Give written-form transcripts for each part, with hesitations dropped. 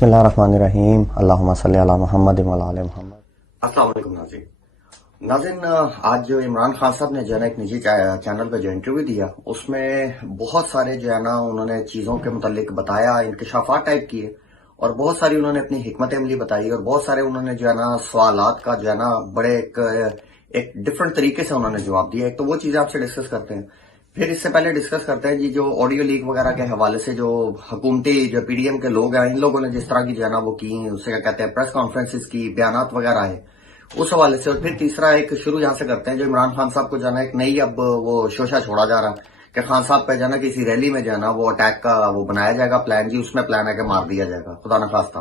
بسم اللہ الرحمن الرحیم، اللہم صلی علی محمد وعلی آل محمد۔ السلام علیکم ناظرین، آج جو عمران خان صاحب نے جو ہے نا ایک نجی چینل پہ جو انٹرویو دیا، اس میں بہت سارے جو ہے نا انہوں نے چیزوں کے متعلق بتایا، انکشافات ٹائپ کیے، اور بہت ساری انہوں نے اپنی حکمت عملی بتائی، اور بہت سارے انہوں نے جو ہے نا سوالات کا جو ہے نا بڑے ایک ڈفرنٹ طریقے سے انہوں نے جواب دیا۔ ایک تو وہ چیزیں آپ سے ڈسکس کرتے ہیں، پھر اس سے پہلے ڈسکس کرتے ہیں جی جو آڈیو لیک وغیرہ کے حوالے سے جو حکومتی جو پی ڈی ایم کے لوگ ہیں، ان لوگوں نے جس طرح کی جو ہے نا وہ کی، اسے کیا کہتے ہیں، پریس کانفرنسز کی، بیانات وغیرہ ہے، اس حوالے سے۔ اور پھر تیسرا ایک شروع یہاں سے کرتے ہیں جو عمران خان صاحب کو جو ہے نا ایک نئی اب وہ شوشہ چھوڑا جا رہا ہے کہ خان صاحب پہ جو ہے نا کسی ریلی میں جو ہے نا وہ اٹیک کا وہ بنایا جائے گا پلان، جی اس میں پلان ہے کہ مار دیا جائے گا، خدا نخواستہ۔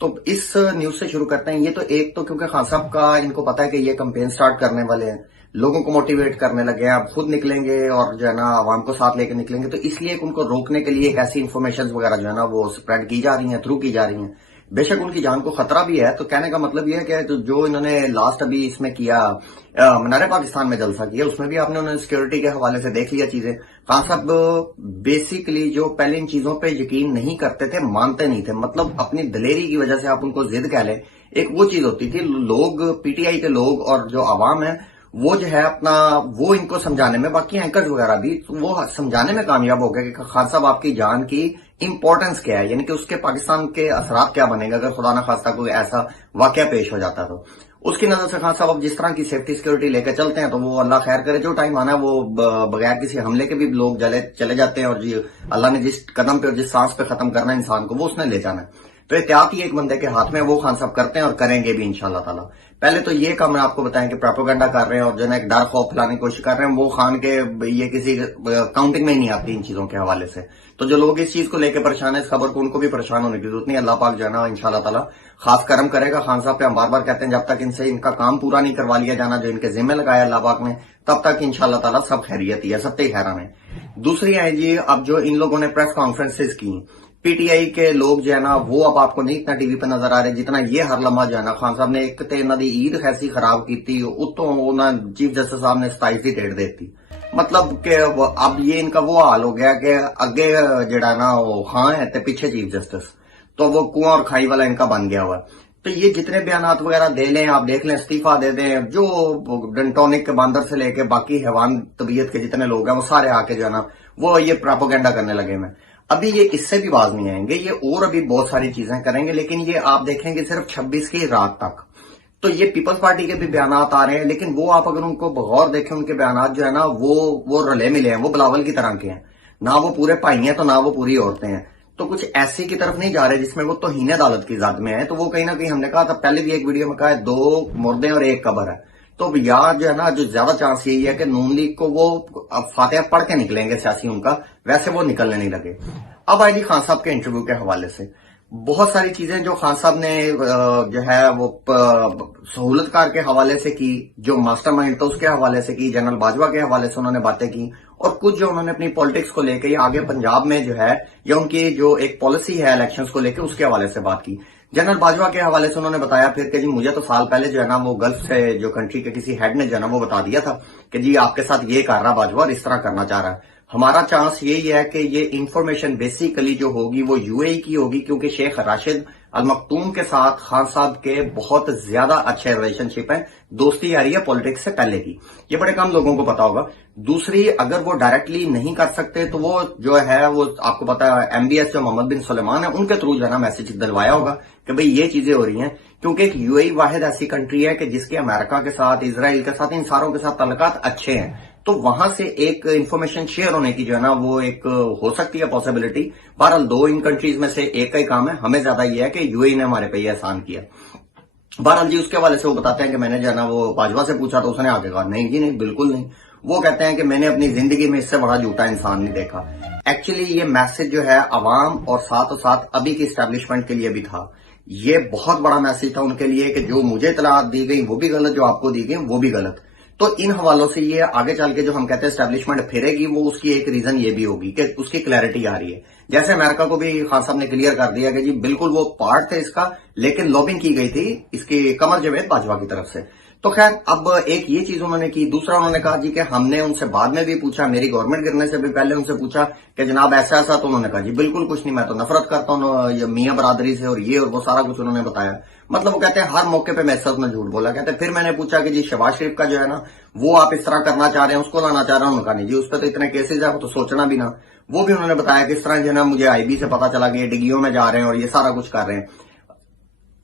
تو اس نیوز سے شروع کرتے ہیں۔ یہ تو ایک تو کیونکہ خان صاحب کا ان کو پتا ہے کہ یہ کمپین سٹارٹ کرنے والے ہیں، لوگوں کو موٹیویٹ کرنے لگے ہیں، اب خود نکلیں گے اور جو ہے نا عوام کو ساتھ لے کے نکلیں گے، تو اس لیے ان کو روکنے کے لیے ایک ایسی انفارمیشن وغیرہ جو ہے نا وہ سپریڈ کی جا رہی ہیں، تھرو کی جا رہی ہیں۔ بے شک ان کی جان کو خطرہ بھی ہے، تو کہنے کا مطلب یہ ہے کہ جو انہوں نے لاسٹ ابھی اس میں کیا، منارے پاکستان میں جلسہ کیا، اس میں بھی آپ نے انہوں نے سیکورٹی کے حوالے سے دیکھ لیا چیزیں۔ خان صاحب بیسیکلی جو پہلے ان چیزوں پہ یقین نہیں کرتے تھے، مانتے نہیں تھے، مطلب اپنی دلیری کی وجہ سے آپ ان کو ضد کہہ لیں، ایک وہ چیز ہوتی تھی، لوگ پی ٹی آئی کے لوگ اور جو عوام ہے وہ جو ہے اپنا وہ ان کو سمجھانے میں، باقی اینکرز وغیرہ بھی وہ سمجھانے میں کامیاب ہو گئے کہ خان صاحب آپ کی جان کی امپورٹنس کیا ہے، یعنی کہ اس کے پاکستان کے اثرات کیا بنے گا اگر خدا نہ خواستہ کوئی ایسا واقعہ پیش ہو جاتا تو۔ اس کی نظر سے خان صاحب اب جس طرح کی سیفٹی سیکورٹی لے کے چلتے ہیں، تو وہ اللہ خیر کرے، جو ٹائم آنا ہے وہ بغیر کسی حملے کے بھی لوگ چلے جاتے ہیں، اور جی اللہ نے جس قدم پہ اور جس سانس پہ ختم کرنا ہے انسان کو، وہ اس نے لے جانا ہے۔ تو احتیاط ہی ایک بندے کے ہاتھ میں، وہ خان صاحب کرتے ہیں اور کریں گے بھی انشاءاللہ تعالی۔ پہلے تو یہ کام میں آپ کو بتائیں کہ پروپیگنڈا کر رہے ہیں اور جو ہے نا ایک ڈر خوف پھیلانے کی کوشش کر رہے ہیں، وہ خان کے یہ کسی کاؤنٹنگ میں ہی نہیں آتی ان چیزوں کے حوالے سے۔ تو جو لوگ اس چیز کو لے کے پریشان ہیں، اس خبر کو، ان کو بھی پریشان ہونے کی ضرورت نہیں۔ اللہ پاک جو ہے نا انشاءاللہ تعالی خاص کرم کرے گا۔ خان صاحب پہ ہم بار بار کہتے ہیں جب تک ان سے ان کا کام پورا نہیں کروا لیا جانا جو ان کے ذمہ لگایا اللہ پاک نے، تب تک انشاءاللہ تعالی سب خیریت ہی ہے، سب ہی خیران ہے۔ دوسری ہے جی اب جو ان لوگوں نے پریس کانفرنسز کی، پی ٹی آئی کے لوگ جو ہے نا وہ اب آپ کو نہیں اتنا ٹی وی پہ نظر آ رہے جتنا یہ ہر لمحہ جو ہے نا خان صاحب نے ایک تے انہاں دی عید خیسی خراب کیتی، اتوں انہاں چیف جسٹس صاحب نے 27 دی ڈیٹ دیتی، مطلب کہ اب یہ ان کا وہ حال ہو گیا کہ اگے جڑا نا وہ خان ہے تے پیچھے چیف جسٹس، تو وہ کنواں اور کھائی والا ان کا بن گیا ہوا۔ تو یہ جتنے بیانات وغیرہ دے لیں، آپ دیکھ لیں، استعفیٰ دے دیں، جو ڈنٹونک کے باندر سے لے کے باقی حیوان طبیعت کے جتنے لوگ ہیں وہ سارے آ کے جو ہے نا وہ یہ پراپوگنڈا کرنے لگے میں۔ ابھی یہ اس سے بھی باز نہیں آئیں گے، یہ اور ابھی بہت ساری چیزیں کریں گے، لیکن یہ آپ دیکھیں گے صرف 26 کی رات تک۔ تو یہ پیپلز پارٹی کے بھی بیانات آ رہے ہیں، لیکن وہ آپ اگر ان کو بغور دیکھیں، ان کے بیانات جو ہے نا وہ رلے ملے ہیں، وہ بلاول کی طرح کے ہیں، نہ وہ پورے بھائی ہیں تو نہ وہ پوری عورتیں ہیں، تو کچھ ایسی کی طرف نہیں جا رہے جس میں وہ توہین عدالت کی زد میں ہے۔ تو وہ کہیں نہ کہیں ہم نے کہا تھا پہلے بھی ایک ویڈیو میں کہا ہے، 2 مردے اور 1 قبر ہے۔ تو یار جو ہے نا جو زیادہ چانس یہی ہے کہ نون لیگ کو وہ فاتحہ پڑھ کے نکلیں گے سیاسی، ان کا ویسے وہ نکلنے نہیں لگے۔ اب آئی جی خان صاحب کے انٹرویو کے حوالے سے بہت ساری چیزیں جو خان صاحب نے جو ہے وہ سہولت کار کے حوالے سے کی، جو ماسٹر مائنڈ تھا اس کے حوالے سے کی، جنرل باجوہ کے حوالے سے انہوں نے باتیں کی، اور کچھ جو انہوں نے اپنی پالیٹکس کو لے کے یا آگے پنجاب میں جو ہے یا ان کی جو ایک پالیسی ہے الیکشنز کو لے کے، اس کے حوالے سے بات کی۔ جنرل باجوہ کے حوالے سے انہوں نے بتایا پھر کہ جی مجھے تو سال پہلے جو ہے نا وہ گلف سے جو کنٹری کے کسی ہیڈ نے جو ہے نا وہ بتا دیا تھا کہ جی آپ کے ساتھ یہ کر رہا باجوہ اور اس طرح کرنا چاہ رہا ہے۔ ہمارا چانس یہی ہے کہ یہ انفارمیشن بیسیکلی جو ہوگی وہ یو اے ای کی ہوگی، کیونکہ شیخ راشد المختوم کے ساتھ خان صاحب کے بہت زیادہ اچھے ریلیشن شپ ہیں، دوستی آ رہی ہے پالیٹکس سے پہلے کی، یہ بڑے کم لوگوں کو پتا ہوگا۔ دوسری، اگر وہ ڈائریکٹلی نہیں کر سکتے تو وہ جو ہے وہ آپ کو پتا ہے ایم بی ایس جو محمد بن سلیمان ہے ان کے تھرو جو ہے نا میسج دلوایا ہوگا کہ بھئی یہ چیزیں ہو رہی ہیں، کیونکہ ایک یو اے ای واحد ایسی کنٹری ہے کہ جس کے امریکہ کے ساتھ، اسرائیل کے ساتھ، ان ساروں کے ساتھ تعلقات اچھے ہیں، تو وہاں سے ایک انفارمیشن شیئر ہونے کی جو ہے نا وہ ایک ہو سکتی ہے پاسبلٹی۔ بہرحال 2 ان کنٹریز میں سے ایک کا ہی کام ہے، ہمیں زیادہ یہ ہے کہ یو اے ای نے ہمارے پہ یہ احسان کیا۔ بہرحال جی اس کے حوالے سے وہ بتاتے ہیں کہ میں نے جو ہے نا وہ باجوہ سے پوچھا تو اس نے آگے کہا نہیں جی نہیں، بالکل نہیں۔ وہ کہتے ہیں کہ میں نے اپنی زندگی میں اس سے بڑا جھوٹا انسان نہیں دیکھا۔ ایکچولی یہ میسج جو ہے عوام اور ساتھ ابھی کی اسٹیبلشمنٹ کے لیے بھی تھا، یہ بہت بڑا میسج تھا ان کے لیے کہ جو مجھے اطلاعات دی گئی وہ بھی غلط، جو آپ کو دی گئی وہ بھی غلط۔ تو ان حوالوں سے یہ آگے چل کے جو ہم کہتے ہیں اسٹیبلشمنٹ پھرے گی، وہ اس کی ایک ریزن یہ بھی ہوگی کہ اس کی کلیئرٹی آ رہی ہے۔ جیسے امریکہ کو بھی خان صاحب نے کلیئر کر دیا کہ جی بالکل وہ پارٹ تھے اس کا، لیکن لابنگ کی گئی تھی اس کی قمر جاوید باجوہ کی طرف سے۔ तो खैर अब एक ये चीज उन्होंने की। दूसरा उन्होंने कहा जी कि हमने उनसे बाद में भी पूछा, मेरी गवर्नमेंट गिरने से भी पहले उनसे पूछा कि जनाब ऐसा ऐसा, तो उन्होंने कहा जी बिल्कुल कुछ नहीं, मैं तो नफरत करता हूँ ये मियां बरादरी से और ये और वो सारा कुछ उन्होंने बताया। मतलब वो कहते हैं हर मौके पे मेरे साथ में झूठ बोला। कहते हैं फिर मैंने पूछा कि जी शहबाज शरीफ का जो है ना वो आप इस तरह करना चाह रहे हैं, उसको लाना चाह रहे हैं। उन्होंने कहा नहीं जी उस पर तो इतने केसेज है, वो तो सोचना भी ना। वो भी उन्होंने बताया किस तरह जो है ना मुझे आईबी से पता चला कि ये डिग्रियों में जा रहे हैं और ये सारा कुछ कर रहे हैं।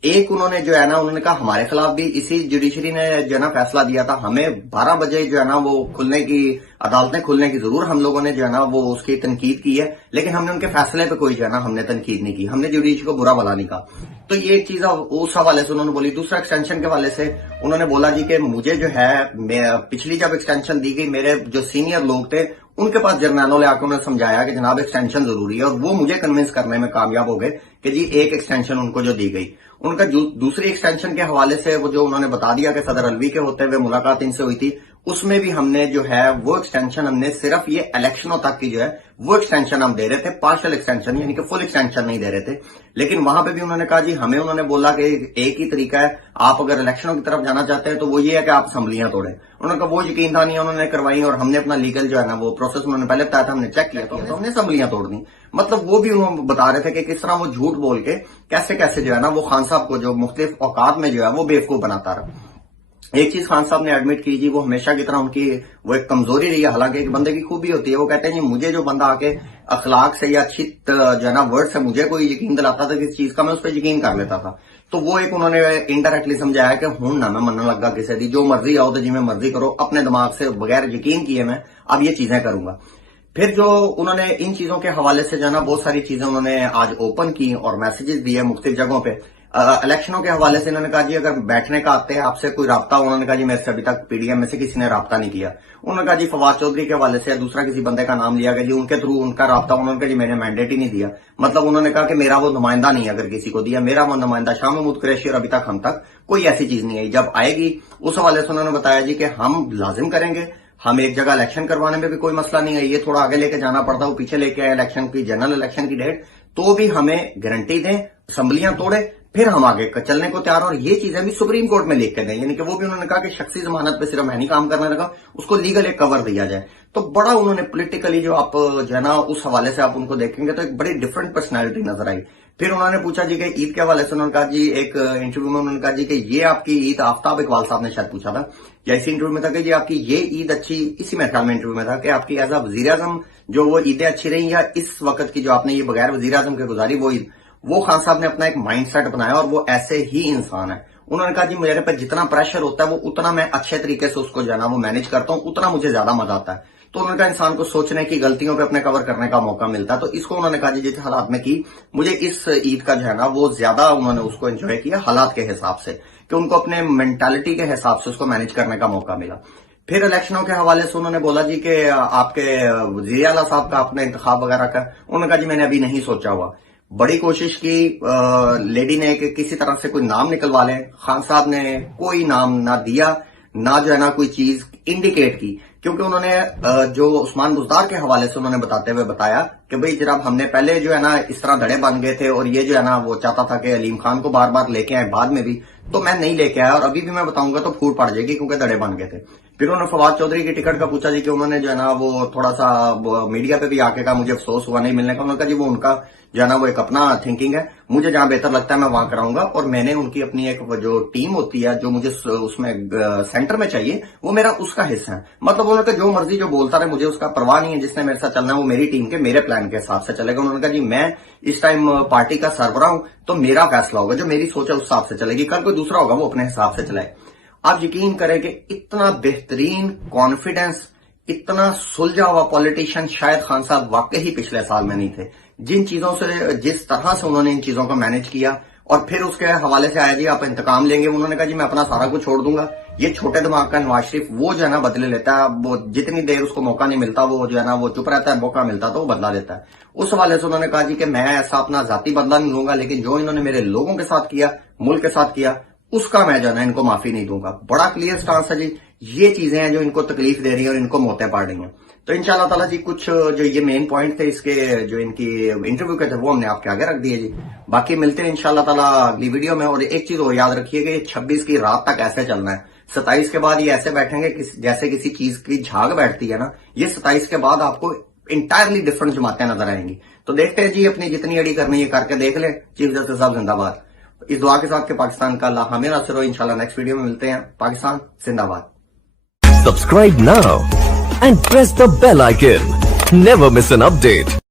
एक उन्होंने जो है ना उन्होंने कहा हमारे खिलाफ भी इसी जुडिशरी ने जो है ना फैसला दिया था, हमें 12 बजे जो है ना वो खुलने की, अदालतें खुलने की जरूर हम लोगों ने जो है ना वो उसकी तनकीद की है, लेकिन हमने उनके फैसले पे कोई जो है ना हमने तनकीद नहीं की, हमने जुडिशरी को बुरा भला नहीं कहा। तो ये एक चीज उस हवाले से उन्होंने बोली। दूसरा एक्सटेंशन के हवाले से उन्होंने बोला जी कि मुझे जो है पिछली जब एक्सटेंशन दी गई, मेरे जो सीनियर लोग थे उनके पास जर्नैलों ले आकर उन्होंने समझाया कि जनाब एक्सटेंशन जरूरी है, और वो मुझे कन्विंस करने में कामयाब हो गए कि जी एक एक्सटेंशन उनको जो दी गई। उनका दूसरी एक्सटेंशन के हवाले से वो जो उन्होंने बता दिया कि सदर अलवी के होते हुए मुलाकात इनसे हुई थी, उसमें भी हमने जो है वो एक्सटेंशन हमने सिर्फ ये इलेक्शनों तक की जो है वो एक्सटेंशन हम दे रहे थे, पार्शियल एक्सटेंशन यानी कि फुल एक्सटेंशन नहीं दे रहे थे। लेकिन वहां पे भी उन्होंने कहा जी हमें, उन्होंने बोला कि एक ही तरीका है, आप अगर इलेक्शनों की तरफ जाना चाहते हैं तो वो ये है कि आप असम्बलियां तोड़ें। उन्होंने कहा वो यकीन था नहीं, उन्होंने करवाई और हमने अपना लीगल जो है ना वो प्रोसेस उन्होंने पहले बताया था, हमने चेक किया तो हमने असम्बलियां तोड़ दी। मतलब वो भी उन्होंने बता रहे थे कि किस तरह वो झूठ बोल के कैसे कैसे जो है ना वो खान साहब को जो मुख्तलिफ औकात में जो है वो बेवकूफ बनाता रहा। एक चीज खान साहब ने एडमिट की जी, वो हमेशा की तरह उनकी वो एक कमजोरी रही है, हालांकि एक बंदे की खूबी होती है। वो कहते हैं जी मुझे जो बंदा आके अखलाक से या अच्छी जो है ना वर्ड से मुझे कोई यकीन दिलाता था किसी चीज का, मैं उस पर यकीन कर लेता था। तो वो एक उन्होंने इनडायरेक्टली समझाया कि हूं ना मैं मनने लगा किसी दी, जो मर्जी आओ तो जी मैं मर्जी करो, अपने दिमाग से बगैर यकीन किए मैं अब ये चीजें करूंगा। फिर जो उन्होंने इन चीजों के हवाले से जो है ना बहुत सारी चीजें उन्होंने आज ओपन की और मैसेजेस दिए मुख्तलिफ जगहों पे। इलेक्शनों के हवाले से उन्होंने कहा जी अगर बैठने का आते हैं आपसे कोई राब्ता, उन्होंने कहा जी मेरे से अभी तक पीडीएम में से किसी ने राब्ता नहीं किया। उन्होंने कहा जी फवाद चौधरी के हवाले से या दूसरा किसी बंदे का नाम लिया गया जी, उनके थ्रू उनका राब्ता, उन्होंने कहा जी मैंने मैंडेट ही नहीं दिया। मतलब उन्होंने कहा कि मेरा वो नुमाइंदा नहीं है, अगर किसी को दिया मेरा वो नुमाइंदा शाह महमूद कुरैशी, और अभी तक हम तक कोई ऐसी चीज नहीं आई। जब आएगी उस हवाले से उन्होंने बताया जी कि हम लाजिम करेंगे, हम एक जगह इलेक्शन करवाने में भी कोई मसला नहीं है, ये थोड़ा आगे लेके जाना पड़ता है, वो पीछे लेके आए इलेक्शन की, जनरल इलेक्शन की डेट, तो भी हमें गारंटी दें, असम्बलियां तोड़े, फिर हम आगे चलने को तैयार। और ये चीजें भी सुप्रीम कोर्ट में लिख के दें, यानी कि वो भी उन्होंने कहा कि शख्सी जमानत पे सिर्फ मैं नहीं काम करने लगा, उसको लीगल एक कवर दिया जाए। तो बड़ा उन्होंने पॉलिटिकली जो आप जो है ना उस हवाले से आप उनको देखेंगे तो एक बड़ी डिफरेंट पर्सनैलिटी नजर आई। फिर उन्होंने पूछा जी कि ईद के हवाले से, उन्होंने कहा जी एक इंटरव्यू में उन्होंने कहा जी कि ये आपकी ईद, आफ्ताब इकबाल साहब ने शायद पूछा था या इसी इंटरव्यू में था कि जी आपकी ये ईद अच्छी, इसी मेरे ख्याल में इंटरव्यू में था कि आपकी एज अ वजीर आजम जो वो ईदें अच्छी रही, या इस वक्त की जो आपने ये बगैर वजीर आजम के गुजारी वो ईद, वो खान साहब ने अपना एक माइंड सेट बनाया और वो ऐसे ही इंसान है। उन्होंने कहा जी मेरे पे जितना प्रेशर होता है वो उतना मैं अच्छे तरीके से उसको जो है ना वो मैनेज करता हूं, उतना मुझे ज्यादा मजा आता है। तो उन्होंने कहा इंसान को सोचने की, गलतियों पे अपने कवर करने का मौका मिलता है। तो इसको उन्होंने कहा जी जिस हालात में की, मुझे इस ईद का जो है ना वो ज्यादा उन्होंने उसको एंजॉय किया हालात के हिसाब से, कि उनको अपने मेंटालिटी के हिसाब से उसको मैनेज करने का मौका मिला। फिर इलेक्शनों के हवाले से उन्होंने बोला जी कि आपके वजीर आला साहब का अपने इंतखाब वगैरह का, उन्होंने कहा जी मैंने अभी नहीं सोचा हुआ। बड़ी कोशिश की लेडी ने कि किसी तरह से कोई नाम निकलवा लें, खान साहब ने कोई नाम ना दिया, ना जो है ना कोई चीज इंडिकेट की, क्योंकि उन्होंने जो उस्मान बुज़दार के हवाले से उन्होंने बताते हुए बताया कि भाई जनाब हमने पहले जो है ना इस तरह धड़े बन गए थे और ये जो है ना वो चाहता था कि अलीम खान को बार बार लेके आए, बाद में भी तो मैं नहीं लेके आया और अभी भी मैं बताऊंगा तो फूट पड़ जाएगी क्योंकि धड़े बन गए थे। फिर उन्होंने फवाद चौधरी की टिकट का पूछा जी कि उन्होंने जो है ना वो थोड़ा सा मीडिया पे भी आके कहा मुझे अफसोस हुआ नहीं मिलने का। उन्होंने कहा जी वो उनका जो है ना वो एक अपना थिंकिंग है, मुझे जहां बेहतर लगता है मैं वहां कराऊंगा, और मैंने उनकी अपनी एक जो टीम होती है जो मुझे उसमें सेंटर में चाहिए वो मेरा उसका हिस्सा है। मतलब उन्होंने कहा जो मर्जी जो बोलता रहे मुझे उसका परवाह नहीं है, जिसने मेरे साथ चलना है वो मेरी टीम के मेरे प्लान के हिसाब से चलेगा। उन्होंने कहा जी मैं इस टाइम पार्टी का सरबराह हूं तो मेरा फैसला होगा, जो मेरी सोच है उस हिसाब से चलेगी, कल कोई दूसरा होगा वो अपने हिसाब से चलाए। आप यकीन करें कि इतना बेहतरीन कॉन्फिडेंस, इतना सुलझा हुआ पॉलिटिशियन शायद खान साहब वाकई ही पिछले साल में नहीं थे। जिन चीजों से, जिस तरह से उन्होंने इन चीजों को मैनेज किया, और फिर उसके हवाले से आया जी आप इंतकाम लेंगे, उन्होंने कहा जी मैं अपना सारा कुछ छोड़ दूंगा। ये छोटे दिमाग का नवाज शरीफ वो जो है ना बदले लेता है, वो जितनी देर उसको मौका नहीं मिलता वो जो है ना वो चुप रहता है, मौका मिलता तो वो बदला लेता है। उस हवाले से उन्होंने कहा जी कि मैं ऐसा अपना जाती बदला नहीं लूंगा, लेकिन जो इन्होंने मेरे लोगों के साथ किया, मुल्क के साथ किया, उसका मैं जो है ना इनको माफी नहीं दूंगा। बड़ा क्लियर स्टांस है जी। ये चीजें हैं जो इनको तकलीफ दे रही है और इनको मौतें पड़ रही हैं। तो इंशाल्लाह ताला जी कुछ जो ये मेन पॉइंट थे इसके जो इनकी इंटरव्यू के थे वो हमने आपके आगे रख दिए जी। बाकी मिलते हैं इंशाल्लाह ताला अगली वीडियो में। और एक चीज और याद रखिएगा, ये 26 की रात तक ऐसे चलना है, 27 کے بعد یہ ایسے بیٹھیں گے جیسے کسی چیز کی جھاگ بیٹھتی ہے نا, یہ 27 کے بعد آپ کو انٹائرلی ڈفرنٹ جماعتیں نظر آئیں گی. تو دیکھتے ہیں جی, اپنی جتنی اڑی کرنی ہے کر کے دیکھ لیں. چیف جسٹس صاحب زندہ باد. اس دعا کے ساتھ کہ پاکستان کا اللہ ہمیں ناصر ہو. انشاءاللہ نیکسٹ ویڈیو میں ملتے ہیں. پاکستان زندہ باد. Subscribe now and press the bell icon. Never miss an update.